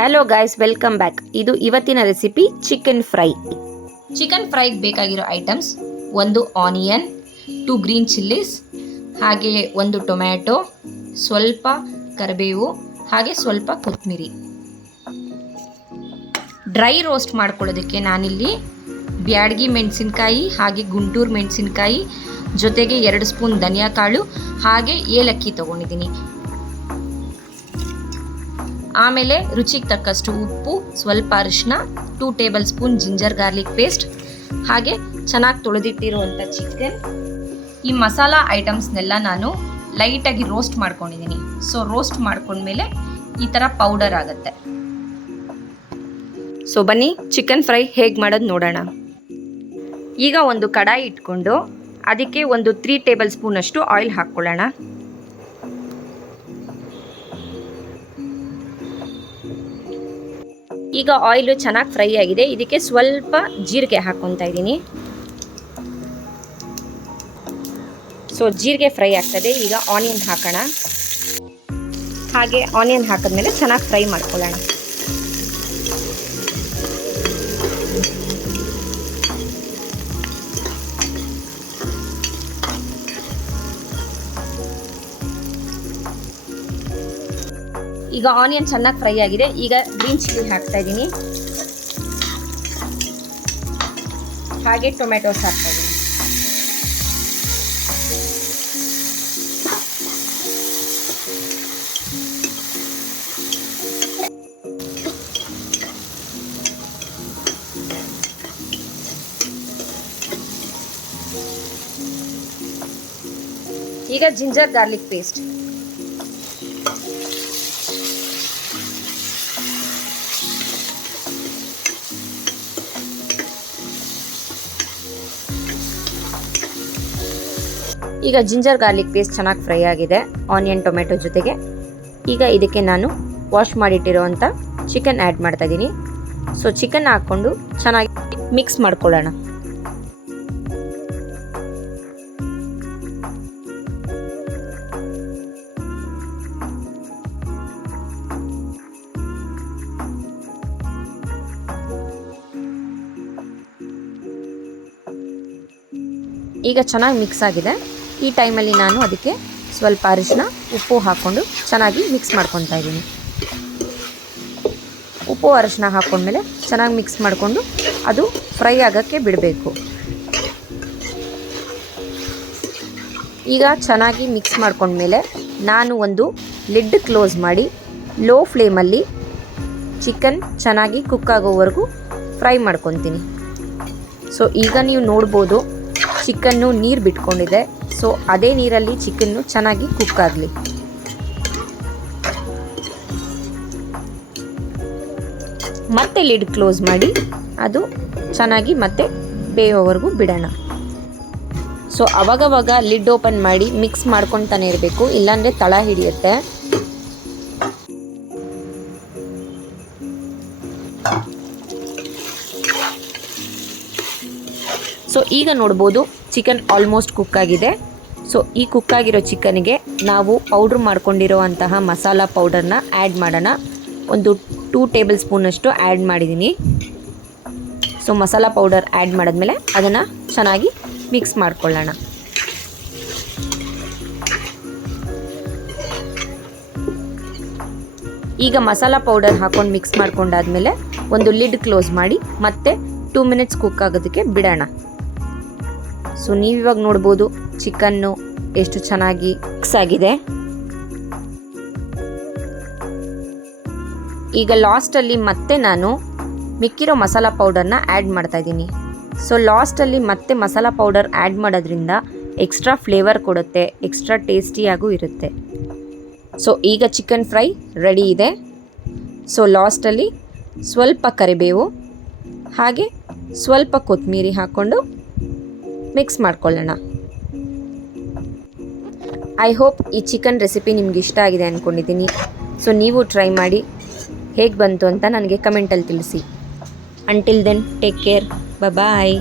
Hello guys, welcome back. ಇದು ಇವತ್ತಿನ recipe chicken fry. Chicken ಫ್ರೈಗೆ ಬೇಕಾಗಿರೋ ಐಟಮ್ಸ್: ಒಂದು ಆನಿಯನ್, 2 ಗ್ರೀನ್ ಚಿಲ್ಲೀಸ್, ಹಾಗೆಯೇ ಒಂದು ಟೊಮ್ಯಾಟೊ, ಸ್ವಲ್ಪ ಕರಿಬೇವು, ಹಾಗೆ ಸ್ವಲ್ಪ ಕೊತ್ತಂಬರಿ. ಡ್ರೈ ರೋಸ್ಟ್ ಮಾಡ್ಕೊಳ್ಳೋದಕ್ಕೆ ನಾನಿಲ್ಲಿ ಬ್ಯಾಡಗಿ ಮೆಣಸಿನ್ಕಾಯಿ ಹಾಗೆ ಗುಂಟೂರು ಮೆಣಸಿನ್ಕಾಯಿ ಜೊತೆಗೆ 2 ಸ್ಪೂನ್ ಧನಿಯಾ ಕಾಳು ಹಾಗೆ ಏಲಕ್ಕಿ ತೊಗೊಂಡಿದ್ದೀನಿ. ಆಮೇಲೆ ರುಚಿಗೆ ತಕ್ಕಷ್ಟು ಉಪ್ಪು, ಸ್ವಲ್ಪ ಅರಿಶಿನ, 2 table spoon ginger garlic paste, ಹಾಗೆ ಚೆನ್ನಾಗಿ ತೊಳೆದಿಟ್ಟಿರುವಂಥ ಚಿಕನ್. ಈ ಮಸಾಲ ಐಟಮ್ಸ್ನೆಲ್ಲ ನಾನು ಲೈಟಾಗಿ ರೋಸ್ಟ್ ಮಾಡ್ಕೊಂಡಿದ್ದೀನಿ. ಸೊ ರೋಸ್ಟ್ ಮಾಡ್ಕೊಂಡ್ಮೇಲೆ ಈ ಥರ ಪೌಡರ್ ಆಗುತ್ತೆ. ಸೊ ಬನ್ನಿ ಚಿಕನ್ ಫ್ರೈ ಹೇಗೆ ಮಾಡೋದು ನೋಡೋಣ. ಈಗ ಒಂದು ಕಡಾಯಿ ಇಟ್ಕೊಂಡು ಅದಕ್ಕೆ ಒಂದು 3 ಟೇಬಲ್ ಸ್ಪೂನ್ ಅಷ್ಟು ಆಯಿಲ್ ಹಾಕ್ಕೊಳ್ಳೋಣ. ಈಗ ಆಯಿಲು ಚೆನ್ನಾಗಿ ಫ್ರೈ ಆಗಿದೆ. ಇದಕ್ಕೆ ಸ್ವಲ್ಪ ಜೀರಿಗೆ ಹಾಕ್ಕೊತಾ ಇದ್ದೀನಿ. ಸೊ ಜೀರಿಗೆ ಫ್ರೈ ಆಗ್ತದೆ. ಈಗ ಆನಿಯನ್ ಹಾಕೋಣ. ಹಾಗೆ ಆನಿಯನ್ ಹಾಕಿದ್ಮೇಲೆ ಚೆನ್ನಾಗಿ ಫ್ರೈ ಮಾಡ್ಕೊಳ್ಳೋಣ. ಈಗ ಆನಿಯನ್ ಚೆನ್ನಾಗಿ ಫ್ರೈ ಆಗಿದೆ. ಈಗ ಗ್ರೀನ್ ಚಿಲ್ಲಿ ಹಾಕ್ತಾ ಇದ್ದೀನಿ. ಹಾಗೆ ಟೊಮೆಟೊಸ್ ಹಾಕ್ತಾ ಇದ್ದೀನಿ. ಈಗ ಜಿಂಜರ್ ಗಾರ್ಲಿಕ್ ಪೇಸ್ಟ್, ಈಗ ಜಿಂಜರ್ ಗಾರ್ಲಿಕ್ ಪೇಸ್ಟ್ ಚೆನ್ನಾಗಿ ಫ್ರೈ ಆಗಿದೆ ಆನಿಯನ್ ಟೊಮೆಟೊ ಜೊತೆಗೆ. ಈಗ ಇದಕ್ಕೆ ನಾನು ವಾಶ್ ಮಾಡಿಟ್ಟಿರೋವಂಥ ಚಿಕನ್ ಆ್ಯಡ್ ಮಾಡ್ತಾ ಇದ್ದೀನಿ. ಸೊ ಚಿಕನ್ ಹಾಕ್ಕೊಂಡು ಚೆನ್ನಾಗಿ ಮಿಕ್ಸ್ ಮಾಡ್ಕೊಳ್ಳೋಣ. ಈಗ ಚೆನ್ನಾಗಿ ಮಿಕ್ಸ್ ಆಗಿದೆ. ಈ ಟೈಮಲ್ಲಿ ನಾನು ಅದಕ್ಕೆ ಸ್ವಲ್ಪ ಅರಿಶಿನ, ಉಪ್ಪು ಹಾಕ್ಕೊಂಡು ಚೆನ್ನಾಗಿ ಮಿಕ್ಸ್ ಮಾಡ್ಕೊತಾ ಇದ್ದೀನಿ. ಉಪ್ಪು ಅರಿಶಿನ ಹಾಕ್ಕೊಂಡ್ಮೇಲೆ ಚೆನ್ನಾಗಿ ಮಿಕ್ಸ್ ಮಾಡಿಕೊಂಡು ಅದು ಫ್ರೈ ಆಗೋಕ್ಕೆ ಬಿಡಬೇಕು. ಈಗ ಚೆನ್ನಾಗಿ ಮಿಕ್ಸ್ ಮಾಡ್ಕೊಂಡ್ಮೇಲೆ ನಾನು ಒಂದು ಲಿಡ್ ಕ್ಲೋಸ್ ಮಾಡಿ ಲೋ ಫ್ಲೇಮಲ್ಲಿ ಚಿಕನ್ ಚೆನ್ನಾಗಿ ಕುಕ್ ಆಗೋವರೆಗೂ ಫ್ರೈ ಮಾಡ್ಕೊತೀನಿ. ಸೊ ಈಗ ನೀವು ನೋಡ್ಬೋದು ಚಿಕನ್ನು ನೀರು ಬಿಟ್ಕೊಂಡಿದೆ. ಸೊ ಅದೇ ನೀರಲ್ಲಿ ಚಿಕನ್ನು ಚೆನ್ನಾಗಿ ಕುಕ್ ಆಗಲಿ. ಮತ್ತೆ ಲಿಡ್ ಕ್ಲೋಸ್ ಮಾಡಿ ಅದು ಚೆನ್ನಾಗಿ ಮತ್ತೆ ಬೇಯೋವರೆಗೂ ಬಿಡೋಣ. ಸೊ ಅವಾಗವಾಗ ಲಿಡ್ ಓಪನ್ ಮಾಡಿ ಮಿಕ್ಸ್ ಮಾಡ್ಕೊತಾನೆ ಇರಬೇಕು, ಇಲ್ಲಾಂದರೆ ತಳ ಹಿಡಿಯುತ್ತೆ. ಸೊ ಈಗ ನೋಡ್ಬೋದು ಚಿಕನ್ ಆಲ್ಮೋಸ್ಟ್ ಕುಕ್ ಆಗಿದೆ. ಸೊ ಈ ಕುಕ್ ಆಗಿರೋ ಚಿಕನ್ಗೆ ನಾವು ಪೌಡ್ರ್ ಮಾಡ್ಕೊಂಡಿರೋ ಅಂತಹ ಮಸಾಲ ಪೌಡರ್ನ ಆ್ಯಡ್ ಮಾಡೋಣ. ಒಂದು 2 ಟೇಬಲ್ ಸ್ಪೂನಷ್ಟು ಆ್ಯಡ್ ಮಾಡಿದ್ದೀನಿ. ಸೊ ಮಸಾಲ ಪೌಡರ್ ಆ್ಯಡ್ ಮಾಡಿದ್ಮೇಲೆ ಅದನ್ನು ಚೆನ್ನಾಗಿ ಮಿಕ್ಸ್ ಮಾಡ್ಕೊಳ್ಳೋಣ. ಈಗ ಮಸಾಲ ಪೌಡರ್ ಹಾಕ್ಕೊಂಡು ಮಿಕ್ಸ್ ಮಾಡ್ಕೊಂಡಾದ್ಮೇಲೆ ಒಂದು ಲಿಡ್ ಕ್ಲೋಸ್ ಮಾಡಿ ಮತ್ತೆ 2 ಮಿನಿಟ್ಸ್ ಕುಕ್ ಆಗೋದಕ್ಕೆ ಬಿಡೋಣ. ಸೊ ನೀವಿವಾಗ ನೋಡ್ಬೋದು ಚಿಕನ್ನು ಎಷ್ಟು ಚೆನ್ನಾಗಿ ಮಿಕ್ಸ್ ಆಗಿದೆ. ಈಗ ಲಾಸ್ಟಲ್ಲಿ ಮತ್ತೆ ನಾನು ಮಿಕ್ಕಿರೋ ಮಸಾಲ ಪೌಡರ್ನ ಆ್ಯಡ್ ಮಾಡ್ತಾ ಇದ್ದೀನಿ. ಸೊ ಲಾಸ್ಟಲ್ಲಿ ಮತ್ತೆ ಮಸಾಲ ಪೌಡರ್ ಆ್ಯಡ್ ಮಾಡೋದ್ರಿಂದ ಎಕ್ಸ್ಟ್ರಾ ಫ್ಲೇವರ್ ಕೊಡುತ್ತೆ, ಎಕ್ಸ್ಟ್ರಾ ಟೇಸ್ಟಿಯಾಗೂ ಇರುತ್ತೆ. ಸೊ ಈಗ ಚಿಕನ್ ಫ್ರೈ ರೆಡಿ ಇದೆ. ಸೊ ಲಾಸ್ಟಲ್ಲಿ ಸ್ವಲ್ಪ ಕರಿಬೇವು ಹಾಗೆ ಸ್ವಲ್ಪ ಕೊತ್ತಂಬರಿ ಹಾಕ್ಕೊಂಡು ಮಿಕ್ಸ್ ಮಾಡ್ಕೊಳ್ಳೋಣ. ಐ ಹೋಪ್ ಈ ಚಿಕನ್ ರೆಸಿಪಿ ನಿಮ್ಗೆ ಇಷ್ಟ ಆಗಿದೆ ಅಂದ್ಕೊಂಡಿದ್ದೀನಿ. ಸೊ ನೀವು ಟ್ರೈ ಮಾಡಿ ಹೇಗೆ ಬಂತು ಅಂತ ನನಗೆ ಕಮೆಂಟಲ್ಲಿ ತಿಳಿಸಿ. ಅಂಟಿಲ್ ದೆನ್ ಟೇಕ್ ಕೇರ್, ಬಾಯ್.